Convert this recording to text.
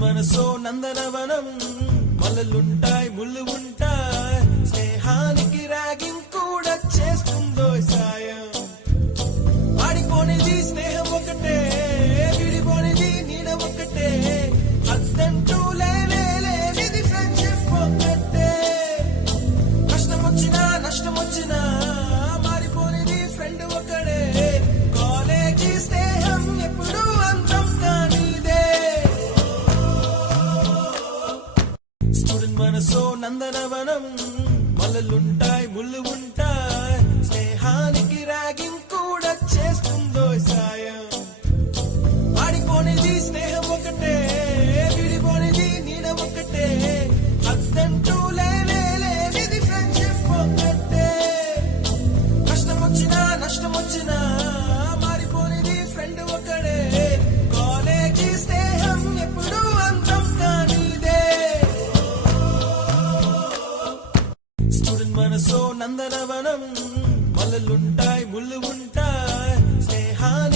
మనసో నందనవనం మల్లలుంటాయి ముళ్ళు ఉంటాయి స్నేహానికి ర్యాగింగ్ కూడా చేస్తుందో సాయం ఆడిపోనిది స్నేహం ఒకటే విడిపోనిది నీడ ఒకటే అద్దంటూ లేనిది ఫ్రెండ్షిప్ ఒకటే కష్టం వచ్చినా నష్టం వచ్చినా మారిపోనిది ఫ్రెండ్ ఒకడే కాలేజీ స్నేహం ఎప్పుడు అంతం కానిదే స్టూడెంట్ మనసో నందనవనం మల్లలుంటాయి ముళ్ళు ఉంటాయి స్నేహానికి ర్యాగింగ్ కూడా చేస్తుందో సాయం ఆడిపోనిది స్నేహం ఒకటే విడిపోనిది నీడ ఒకటే అద్దంటూ లేనిది ఫ్రెండ్షిప్ ఒకటే కష్టం వచ్చినా నష్టం వచ్చినా మారిపోనిది ఫ్రెండ్ ఒకడే కాలేజీ స్నేహం ఎప్పుడు అంతం కానిదే స్టూడెంట్ మనసో నందనవనం మల్లలుంటాయి ముళ్ళు ఉంటాయి స్నేహాన్ని